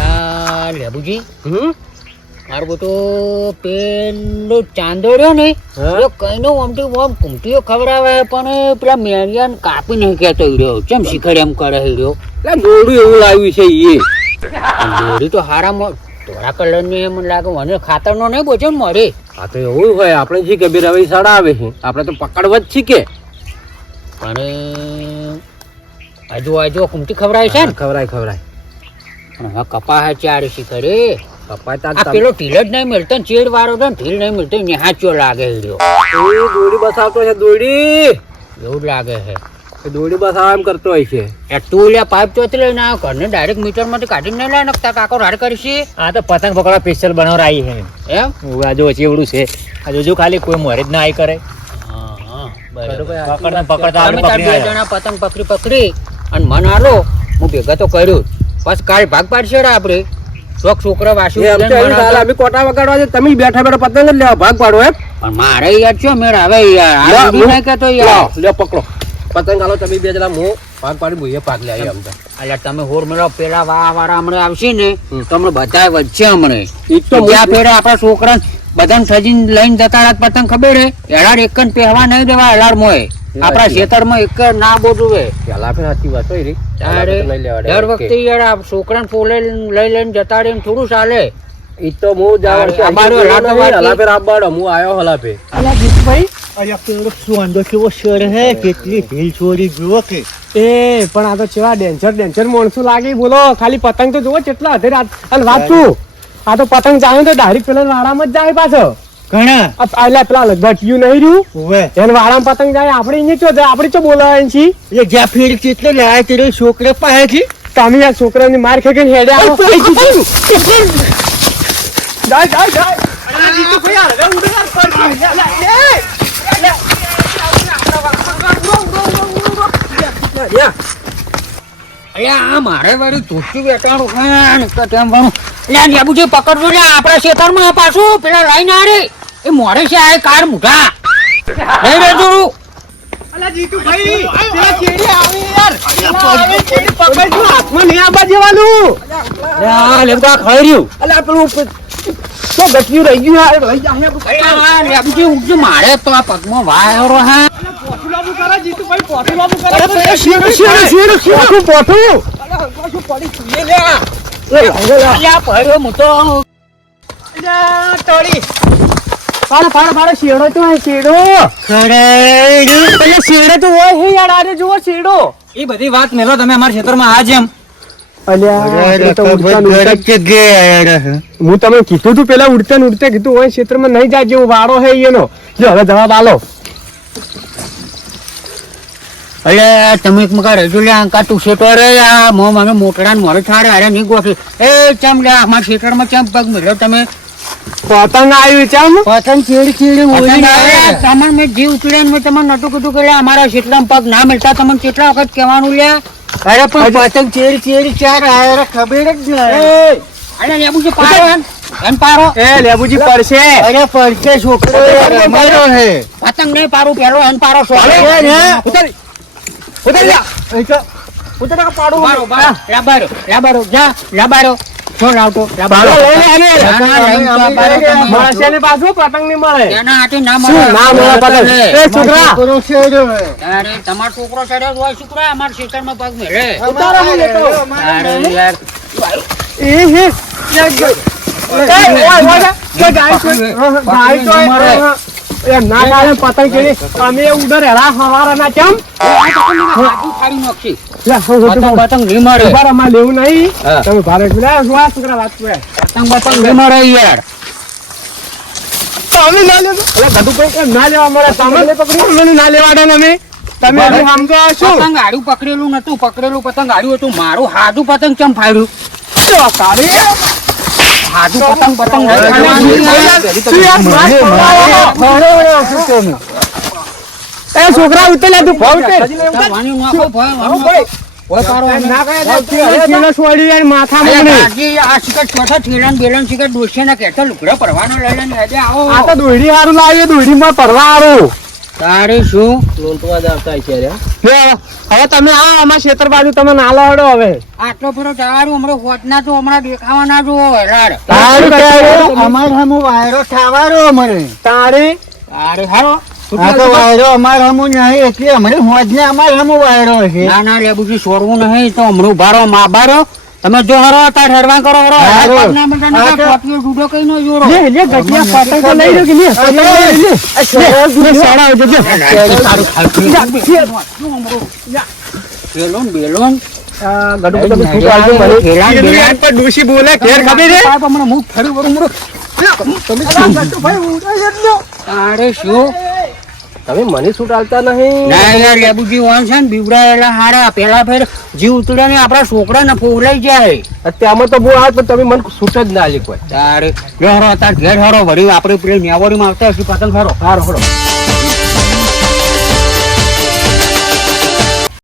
યાર લેબુજી હમ? મારો બેટો પેલો ચાંદો રહ્યો ને? એ કઈનો આમથી આમ કુમટીઓ ખવડાવે પણ પેલા મેરિયાને કાપી નહીં કહેતો રહ્યો ચમ શીખડ એમ કરે રહ્યો એટલે મોડું એવું લાવ્યું છે એ. દોરી તો હારામાં ધોળા કલરની એમ લાગે મને ખાતરનો નહીં બોચે મરે આ તો એવું હોય આપણે જી કે રવિ સાડા આવે છે. આપણે તો પકડવા જ કે પણ આજુ હજુ કુમટી ખવડાય છે ને? ખવડાય ખવરાય પણ હવે કપા હે ચાર શીખડે કપાય તા આ પેલો ઢીલ જ નહીં મળતો ને ચેડ વાળો તો ઢીલ નહીં મળતો ને હાચો લાગે એ દોડી બસાવતો છે દોડી. એવું લાગે છે. દોડી બસાવવા એમ કરતો હોય છે. એ તું લે પાઇપ ચોથી લઈને આવ્યો ઘરને ડાયરેક્ટ મીટરમાંથી કાઢીને લાય નખતા કાકો રાડ કરીશી આ તો પતંગ પકડવા સ્પેશિયલ બનાવવા આવી છે. એમ? આ જો ચેવડું છે. આ જોજો ખાલી કોઈ મોરે જ ના આઈ કરે. પકડતા પકડતા પતંગ પકડી પકડી અને મન આલો હું ભેગા તો કર્યું. બસ કાલ ભાગ પાડશે આપડે આપણે. શોખ છોકરા વાસુ અમે કોટા વગાડવા છે તમે બેઠા બેઠા પતંગ જ લેવા ભાગ પાડો એમ. પણ મારે યાર છો મેળ હવે યાર નહીં કહેતો યાર. લ્યો પકડો. પતંગ આલો તમે બે જણા હું ભાગ પાડી મુઈએ ભાગ લે આમ તો. એટલે તમે હોર મેળો પેલા વાળા હમણાં આવશે ને તમને બધા વચ્ચે હમણાં. તો હું- ફેરે આપણા છોકરા બધાને સજીને લઈને જતા રાત પતંગ ખબર હે એડાડ એક જ પહેવા નહીં દેવા એડાડ મોય આપણા. ખેતરમાં એક ના બોલવું હે પેલા ફેર સાચી વાત હોય દર વખતે યાર આ છોકરાને ફોલે લઈ લઈને જતા રહે થોડું ચાલે. ઈ તો હું જાવ અમારો હલા ફેર આબાડો હું આયો હલાપે અલા જીતુભાઈ અરે પેલો સુવાંદો કેવો શર હે? કેટલી ભીલ છોરી જુઓ કે. એ પણ આ તો કેવા ડેન્જર ડેન્જર માણસો લાગે બોલો. ખાલી પતંગ તો જુઓ કેટલા આ- અને વાત શું? આ તો પતંગ ચાલે તો ડાયરેક્ટ પેલા વાળામાં જ જાય પાછો ઘણા પેલા પેલા નહીં રહ્યું ઓવે એને વાડામાં પતંગ જાય આપણે અહીંયા ચો જાય આપણે ચો બોલાવે છીએ એ જ્યાં ફેર કેટલે લાયા તેરે છોકરે પાહેથી તમે આ છોકરાની માર ખાઈ હેડે આવો જાય જાય જાય અલ્યા આ મારે વાળી ધોતી બેટાણું તો અલ્યા લેબુજી પકડજો લે આપણા ખેતરમાં પાછું પેલા લાઈન આરે એ મોરે છે આ કાર મુઠા લઈ રહેજો હાથમાં નહીં આબા દેવાનું આ લેબુકા ખાઈ રહ્યું. અલા પેલું તો ગઠિયું રહી ગયું આ રહી જાય આપણું. અલ્યા લેબુજી ઉગજો મારે તો આ પગમાં વાયરો હા. અરે પેલા શેરડું, શેરડું, શેરડું, શેર શેર શેર શેર. પોઠું અલા તો પાડો, પાડો, પાડો, એ બધી વાત મેલો તમે અમારા ખેતરમાં આ જેમ અલ્યા, એ તો ઉડતા ને ઉડતા- હું તમે કીધું તું પેલા ઉડતા ને ઉડતા કીધું હોય ક્ષેત્રમાં નહીં જાય જેવો વાળો હે એનો. જો હવે જવાબ આલો. અલ્યા તમે એક મકા રજુ લે અંકા તું શેટો રે આ મો મને મોટડા ને મારે છાડે અરે નહીં ગોઠી એ ચમ લે અમારા ખેતરમાં ચમ પગ મેળ્યો તમે? પતંગ આવ્યું ચમ પતંગ ચીડી ચીડી તમારે મેં જીવ ઉતર્યા ને મેં તમને નતું કીધું કે અમારા શીતલામ પગ ના મળતા તમને કેટલા વખત કહેવાનું લે? અરે પણ પતંગ ચેડી ચેડી ચાર આયરા ખબર જ નહીં અરે લેબુ છે પારો એમ પારો એ લેબુજી પડશે. અરે પડશે છોકરો. હે. પતંગ નહીં પારું પેલો એમ પારો છોકરો ઉતારી. જા. ઉતારી જા, પાડો. બારો બારો લાબારો લાબારો જા લાબારો છો લાવતો લાબારો મળશે ને પાછું પતંગ નહીં મળે એના હાથે ના મળે ના મળે પતંગ? એ છોકરા. અરે તમારો છોકરો ચડ્યો હોય છોકરા અમારા ખેતરમાં પગ મેળે ઉતારો હું લેતો. અરે યાર એ હે. એ, ઓય, ઓય, ગાય તો- હા, હા, ગાય તો- મળે. હા, એ ના પતંગ અમે ઉડર હેરા કેમ? હું પતંગ નહીં મળે. લેવું નહીં. તમે ભારે લે, શું આ છોકરા વાત કરે? પતંગ પતંગ નહીં મળે યાર. તમે ના લેવો એટલે ગધું કોઈ કેમ ના લેવા મળે? તમે પકડી. ના લેવાડો અમે. તમે સમજો પતંગ આડું પકડેલું નતું પકડેલું પતંગ આડું હતું. મારું હાજુ પતંગ કેમ ફાડ્યું? હાજુ પતંગ પતંગ? એ છોકરા ઉતર તું ભાવ ઉતર. વાની નાખો, ભાઈ, વાની નાખો. ઓય પારો એ એને. ના કહે તો ચીલો ચીલો છોડી યાર માથા અરે મૂકની. કાકી, આ શિખર ચોથા થેલાન બેલાન શિખર ડોશીના કહેતા લુગડા પરવાનો લઈ લઈને હેડે આવો. તારે શું? લૂંટવા જ આવતા છે રે હવે તમે આવો અમારા ક્ષેત્ર બાજુ તમે નાલો હડો હવે. આટલો ફરો તારું હમણાં હોતના તો હમણાં દેખાવાના જો રાડ તારું કહેવું? અમાર હમુ વાયરો થાવારો અમારે. તારે? તારે હારો. આ તો વાયરો અમાર હમુ નહીં એટલે અમારે હોજને અમાર હમુ વાયરો છે. ના ના લેબુજી છોડવું નહીં તો અમરું ભારો મા બારો તમે જો હરો તાર હેરવાન કરો હરો. આપના તો- ટોપીઓ જુદો કઈ નો જોરો લે લે ગટિયા તો લઈ લો કે લે લે. લે સાડા આવજો ખાતું બેલોન બેલોન. ગડું બોલે ઘેર ખબર છે? હમણાં ફરી. શું? તમે મને છૂટ આલતા નહીં. ના યાર લેબુજી વાન છે ને બીવડાયેલા હારા. પેલા ફેર જીવ ઉતર્યા ને આપણા છોકરા ને ફોલાઈ જાય. અત્યારમાં તો બહુ આવે પણ તમે મને છૂટ જ ના આલી કોઈ. તારે ઘેર હરો તાર ઘેર હરો વળી આપણે પેલી નેવડીમાં આવતા હશે પતંગ હરો હારો હરો